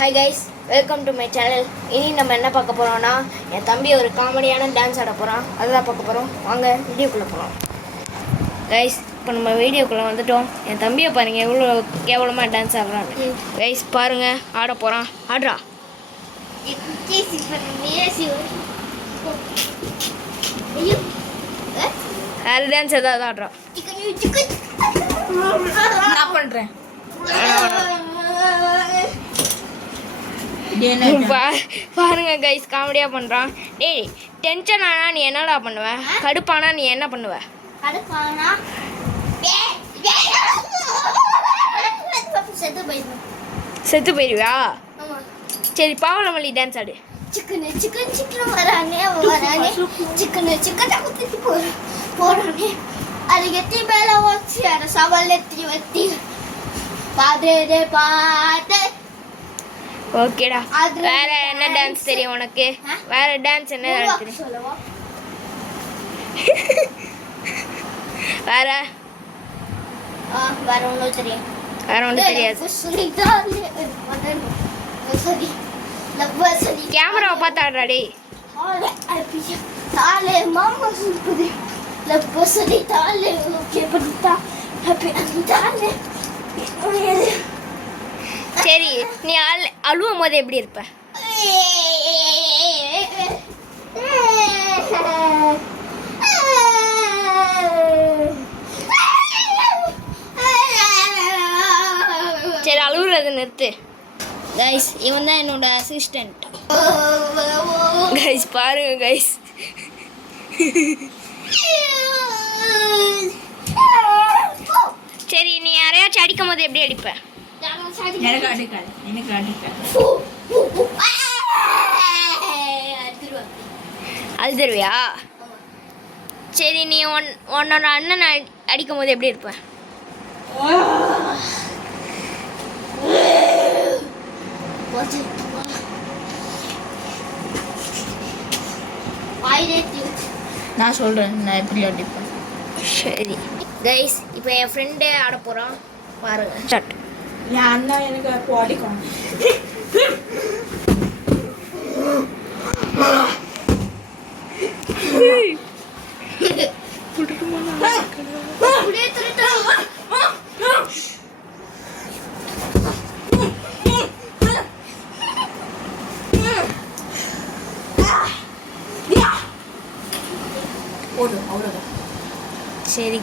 Hi guys, welcome to my channel. இனி நம்ம என்ன பார்க்க போகிறோம்னா, என் தம்பி ஒரு காமெடியான டான்ஸ் ஆட போகிறான். அதுதான் பார்க்க போகிறோம். வாங்க வீடியோக்குள்ளே போகிறோம். கைஸ், இப்போ நம்ம வீடியோக்குள்ளே வந்துட்டோம். என் தம்பியை பாருங்கள் எவ்வளோ கேவலமாக டான்ஸ் ஆடுறான்னு. கைஸ் பாருங்கள், ஆட போகிறான். ஆடுறா. வேறு டான்ஸ் ஏதாவது ஆடுறான். நான் பண்ணுறேன். பாருங்க கைஸ், காமெடியா பண்றான். டேய், டென்ஷன் ஆனா நீ என்னடா பண்ணுவ? கடுப்பானா நீ என்ன பண்ணுவ? செத்து போயிருவியா? சரி, பாவலமல்லி டான்ஸ் ஆடு. சிக்கன் சிக்கன் சிக்கன் வரானே சிக்கன் சிக்கன் போறானே அது எத்தி மேல வச்சு அதை சவால் எத்தி வத்தி பாதே பாதே. ஓகேடா. வேற என்ன டான்ஸ் தெரியும் உனக்கு? வேற டான்ஸ் என்ன தெரியும்? வேற வேற ஒன்றும் தெரியும். வேற ஒன்றும் தெரியாது. கேமராவை பார்த்து ஆடுறாடி. தாலே மாமா சூப்பர் லப்பசடி தாலே ஓகே பண்ணிட்டா ஹாப்பி தாலே. சரி, நீ அழுவும் போது எப்படி இருப்ப? சரி, அழுவுறது நிறுத்து. கைஸ், இவன் தான் என்னோட அசிஸ்டன்ட். கைஸ் பாருங்க கைஸ். சரி, நீ யாரையாச்சும் அடிக்கும் போது எப்படி அடிப்ப? அழுதுருவியா? சரி, நீ உன்னோட அண்ணன் அடிக்கும் போது எப்படி இருப்ப? நான் சொல்றேன் நான் எப்படி அடிப்பேன். சரி கைஸ், இப்போ என் ஃப்ரெண்டே ஆட போறான். பாருங்க. ஸ்டார்ட். என் அண்ணா எனக்கு அப்போ அடிக்கும். சரி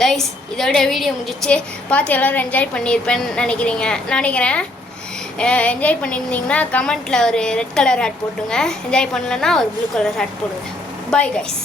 கைஸ், இதோட வீடியோ முடிஞ்சிச்சு. பார்த்து எல்லோரும் என்ஜாய் பண்ணியிருப்பேன்னு நினைக்கிறேன். என்ஜாய் பண்ணியிருந்தீங்கன்னா கமெண்ட்டில் ஒரு ரெட் கலர் ஹார்ட் போட்டுங்க. என்ஜாய் பண்ணலன்னா ஒரு ப்ளூ கலர் ஹார்ட் போடுங்க. Bye guys.